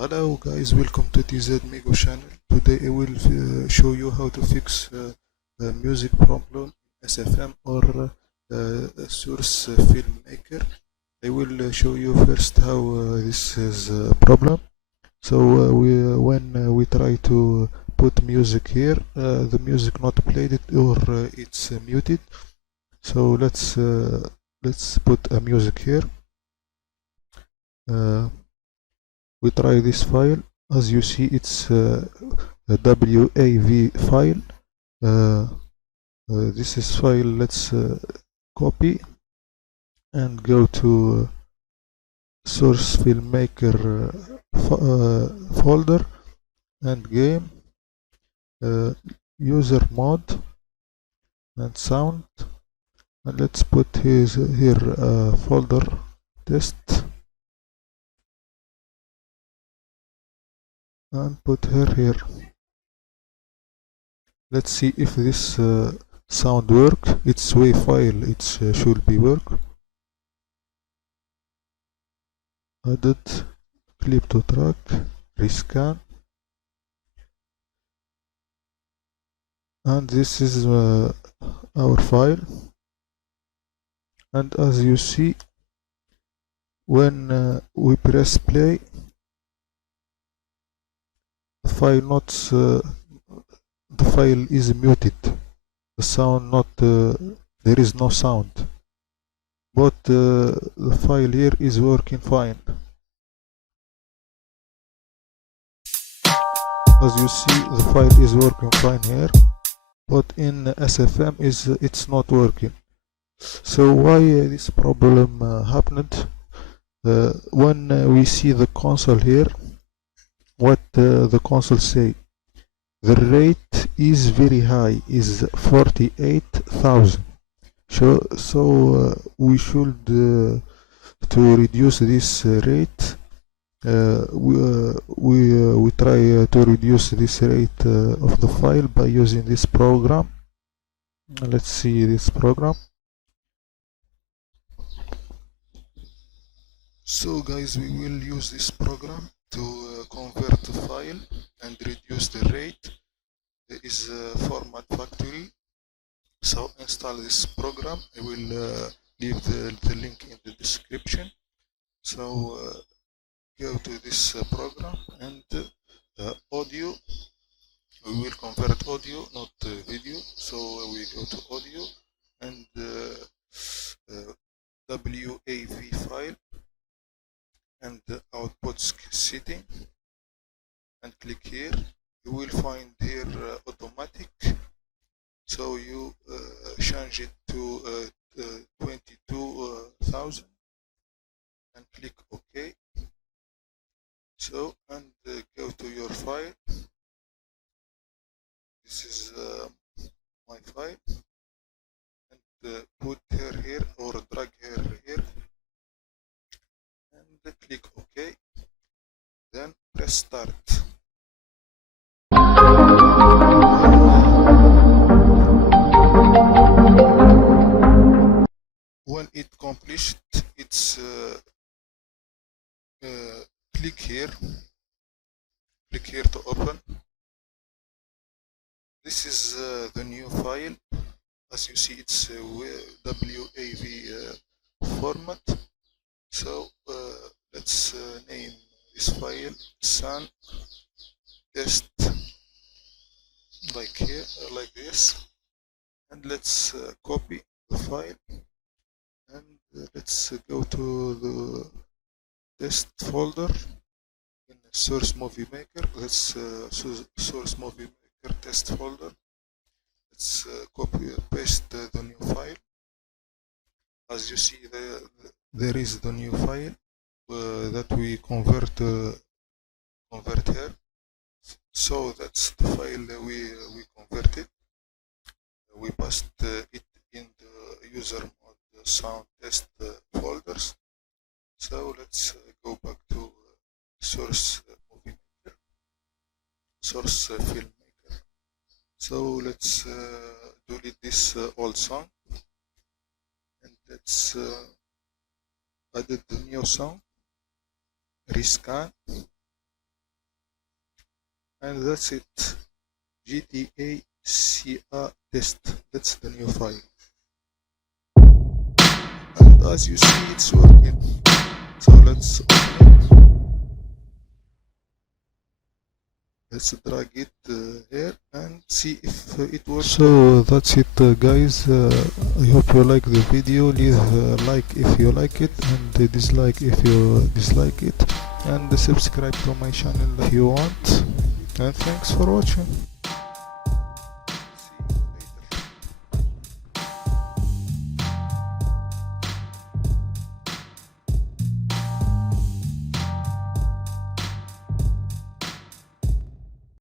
Hello guys, welcome to TZ Migo channel. Today I will show you how to fix a music problem SFM or Source FilmMaker. I will show you first how this is a problem. So when we try to put music here, the music not played it or it's muted. So let's put a music here. We try this file. As you see, it's a WAV file. This is file. Let's copy and go to source filmmaker folder and game, user mode and sound, and let's put here folder test and put her here. Let's see if this sound work. It's WAV file, it should be work. Added clip to track, rescan, and this is our file. And as you see, when we press play, the file is muted. The sound not there is no sound, but the file here is working fine. As you see, the file is working fine here, but in SFM it's not working. So why this problem happened? When we see the console here, what the console say, the rate is very high, is 48,000. So we should to reduce this rate. We try to reduce this rate of the file by using this program. Let's see this program. So guys, we will use this program to convert the file and reduce the rate. There is Format Factory. So install this program. I will leave the link in the description. So go to this program and audio. We will convert audio, not video. So we go to audio and WAV file and output setting, and click here. You will find here automatic. So you change it to 22,000 and click OK. So and go to your file. This is my file, and put her here or drag her here and click OK. Then press start. When it completed, it's click here to open. This is the new file. As you see, it's WAV format. So let's name this file sun test, like here, like this, and let's copy the file and let's go to the test folder in source movie maker. Let's source movie maker test folder. Let's copy and paste the new file. As you see, there is the new file that we convert here. So that's the file we converted. We passed it in the user mode sound test folders. So let's go back to source movie maker, source filmmaker. So let's delete this old song and let's add the new song, rescan, and that's it. GTA CA test, that's the new file, and as you see it's working. So let's open it. Let's drag it here and see if it works. So that's it guys, I hope you like the video. Leave a like if you like it, and a dislike if you dislike it, and subscribe to my channel if you want, and thanks for watching.